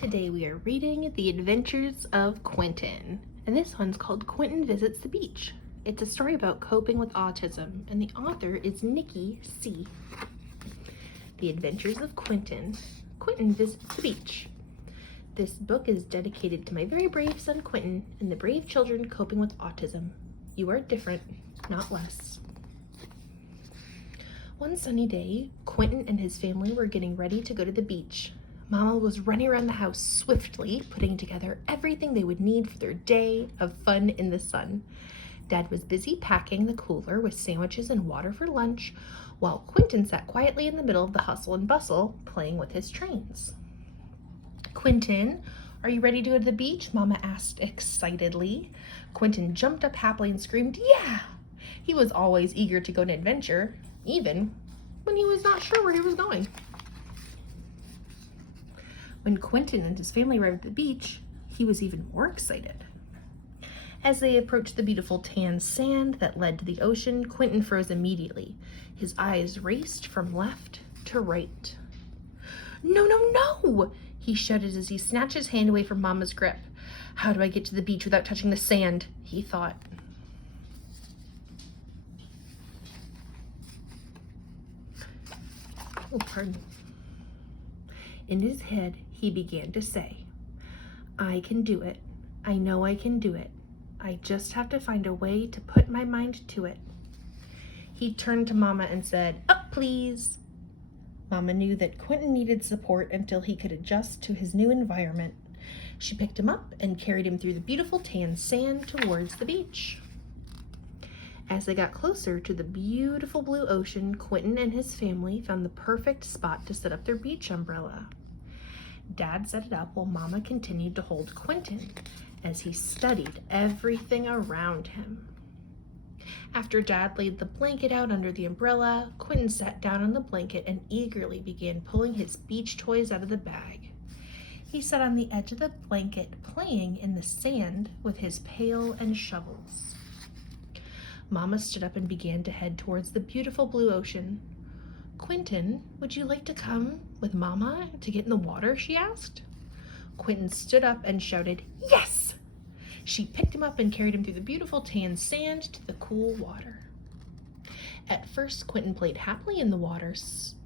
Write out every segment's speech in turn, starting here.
Today we are reading The Adventures of Quinten, and this one's called Quinten Visits the Beach. It's a story about coping with autism, and the author is Nikki C. The Adventures of Quinten. Quinten Visits the Beach. This book is dedicated to my very brave son Quinten and the brave children coping with autism. You are different, not less. One sunny day, Quinten and his family were getting ready to go to the beach. Mama was running around the house swiftly, putting together everything they would need for their day of fun in the sun. Dad was busy packing the cooler with sandwiches and water for lunch, while Quinten sat quietly in the middle of the hustle and bustle, playing with his trains. "Quinten, are you ready to go to the beach?" Mama asked excitedly. Quinten jumped up happily and screamed, "Yeah!" He was always eager to go on an adventure, even when he was not sure where he was going. When Quinten and his family arrived at the beach, he was even more excited. As they approached the beautiful tan sand that led to the ocean, Quinten froze immediately. His eyes raced from left to right. "No, no, no!" he shouted as he snatched his hand away from Mama's grip. "How do I get to the beach without touching the sand?" he thought. Oh, pardon. In his head, he began to say, "I can do it. I know I can do it. I just have to find a way to put my mind to it." He turned to Mama and said, "Up, please." Mama knew that Quinten needed support until he could adjust to his new environment. She picked him up and carried him through the beautiful tan sand towards the beach. As they got closer to the beautiful blue ocean, Quinten and his family found the perfect spot to set up their beach umbrella. Dad set it up while Mama continued to hold Quinten as he studied everything around him. After Dad laid the blanket out under the umbrella, Quinten sat down on the blanket and eagerly began pulling his beach toys out of the bag. He sat on the edge of the blanket playing in the sand with his pail and shovels. Mama stood up and began to head towards the beautiful blue ocean. "Quinten, would you like to come with Mama to get in the water?" she asked. Quinten stood up and shouted, "Yes!" She picked him up and carried him through the beautiful tan sand to the cool water. At first, Quinten played happily in the water,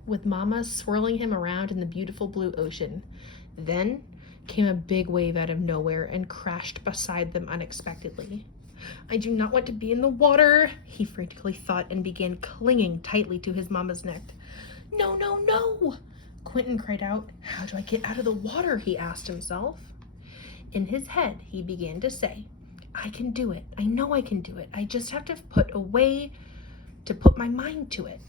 with Mama swirling him around in the beautiful blue ocean. Then came a big wave out of nowhere and crashed beside them unexpectedly. "I do not want to be in the water," he frantically thought and began clinging tightly to his Mama's neck. "No, no, no!" Quinten cried out. "How do I get out of the water?" he asked himself. In his head, he began to say, "I can do it. I know I can do it. I just have to put a way to put my mind to it."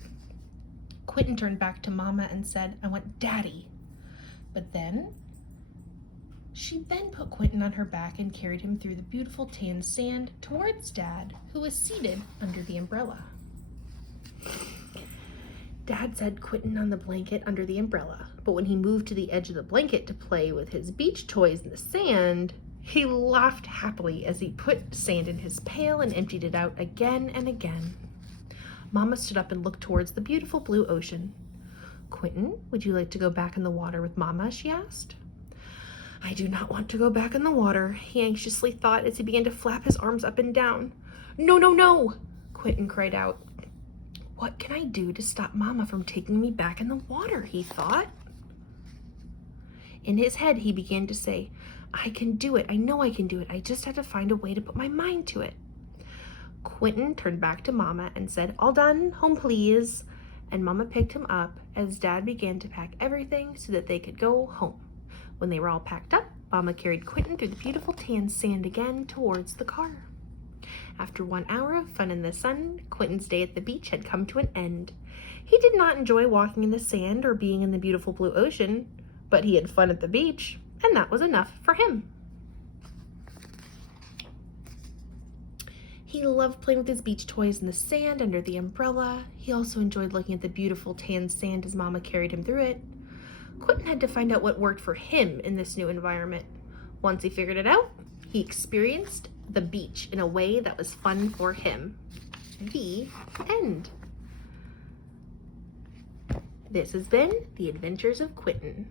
Quinten turned back to Mama and said, "I want Daddy." But she then put Quinten on her back and carried him through the beautiful tan sand towards Dad, who was seated under the umbrella. Dad set Quinten on the blanket under the umbrella, but when he moved to the edge of the blanket to play with his beach toys in the sand, he laughed happily as he put sand in his pail and emptied it out again and again. Mama stood up and looked towards the beautiful blue ocean. "Quinten, would you like to go back in the water with Mama?" she asked. "I do not want to go back in the water," he anxiously thought as he began to flap his arms up and down. "No, no, no!" Quinten cried out. "What can I do to stop Mama from taking me back in the water?" he thought. In his head, he began to say, "I can do it. I know I can do it. I just have to find a way to put my mind to it." Quinten turned back to Mama and said, "All done, home please." And Mama picked him up as Dad began to pack everything so that they could go home. When they were all packed up, Mama carried Quinten through the beautiful tan sand again towards the car. After 1 hour of fun in the sun, Quinten's day at the beach had come to an end. He did not enjoy walking in the sand or being in the beautiful blue ocean, but he had fun at the beach, and that was enough for him. He loved playing with his beach toys in the sand under the umbrella. He also enjoyed looking at the beautiful tan sand as Mama carried him through it. Quinten had to find out what worked for him in this new environment. Once he figured it out, he experienced the beach in a way that was fun for him. The end. This has been The Adventures of Quinten.